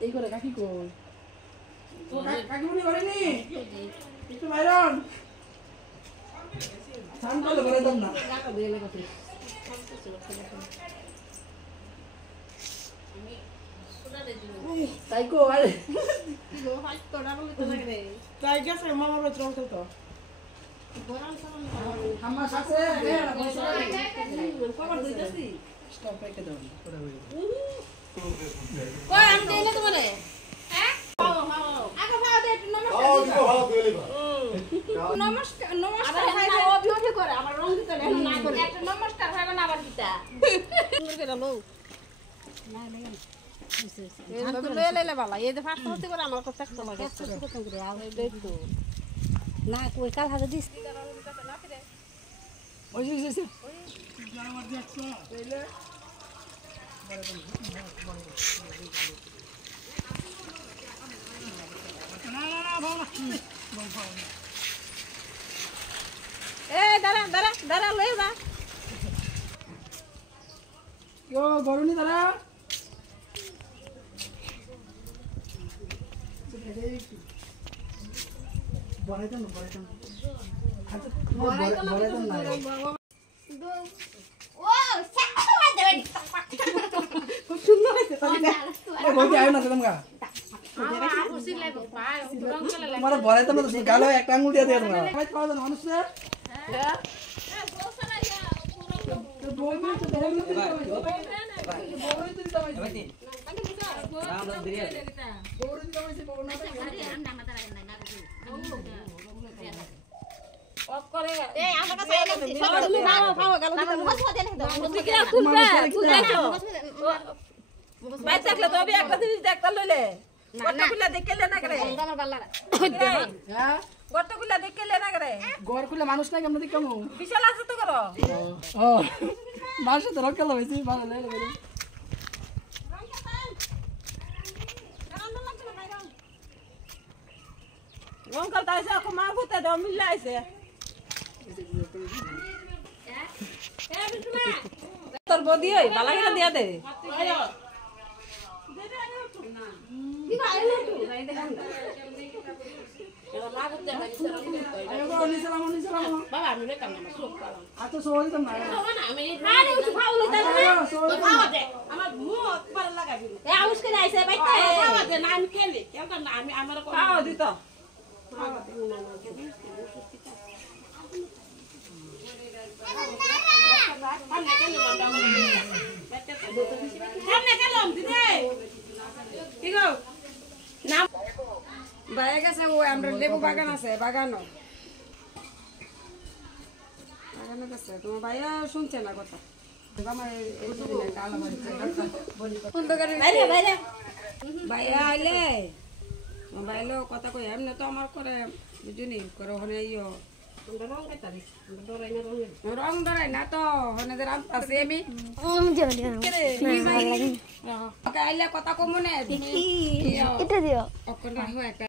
এই করে কাকি কই তো কাকি মনে করেনি একটু বাইরন শান্ত করে দাও না টাকা দিয়ে লাগাতে তাই কো আরে কি গো হাত তোড়া বলে তো লাগে রে তাই গেছে মামার বাড়ি চলতে তো বড়াল সামান আমার সাথে রে পয়সা খবর দিতেছি স্টপ রেখে দাও করে হই কই আমি দেইলে তোমারে হ্যাঁ আগা ভাও দে নমস্কার নমস্কার ভাই অভিযোগ করে আমার রং দিতে না করে একটা নমস্কার ভাই না আবার দিতা সুন্দর করে লো না লাগে না কই কাল হাতে দিস দাঁড়া দাঁড়া দাঁড়া লয়ে যা গরুনি দাঁড়া বড়াইতাম না বড়াইতাম আচ্ছা বড়াইতাম না ও সাকু বাজে খুব সুন্দর হইছে তাহলে এ বলতে আয় না তোমার খুশি লাগো পায় রং চলে লাগে মানে বড়াইতাম না তো গালো একটা আঙ্গুল দিয়ে দেব না ভাই পাওয়া যায় মানুষ না হ্যাঁ বলছনা ইয়া পুরো বলবি তো বলবি তো বলবি তো দিতাম ভাই রাম দিরিয়া বড় দিতাম হইছে বড় না আরে আমরা মাথা রাখেন না অফ করে এই আমার কাছে তুমি খাও গালো মুখস মধ্যে রেখে দাও তুমি কি খুলবে খুলছো ভাই থাকলে তো আমি একটা জিনিস দেখতে লইলে গট্টাগুলা দেখলে না করে আমার ভালো লাগে হ্যাঁ গট্টাগুলা দেখলে না করে ঘর খুলে মানুষ না কেমন দেখাম বিশাল আছে তো করো ও মানুষ তো রকল হইছে ভালো লাগে রংকাল তাইছে আকো মা গুতে দাও মিলাইছে তোর বদি হই বালা করে দিয়া দে কি ভালো তো যাই দেখান এবার লাগুতে ভাই সালাম বাবা আমি রে কাম না সব কালাম আচ্ছা সবাই তো না আমি আরে উঠু খাওলো তাই তো খাওয়া দে আমার মুখ ভালো লাগাবি এ আউস করে আইছে বাইতে খাওয়া দে না আমি খেলি কেন না আমি আমার খাওয়া দিত লেবু বাগান আছে বাগানো গেছে তোমার ভাইয়া শুনছে না কথা ভাইয়া আইলে বাইলো কথা কই এমনি তো আমার করে বুঝুনি করে ওখানে ইয়ো রং ধরাই না তো ওখানে আছে আমি আইলে কথা কম মনে এটা দিও একটা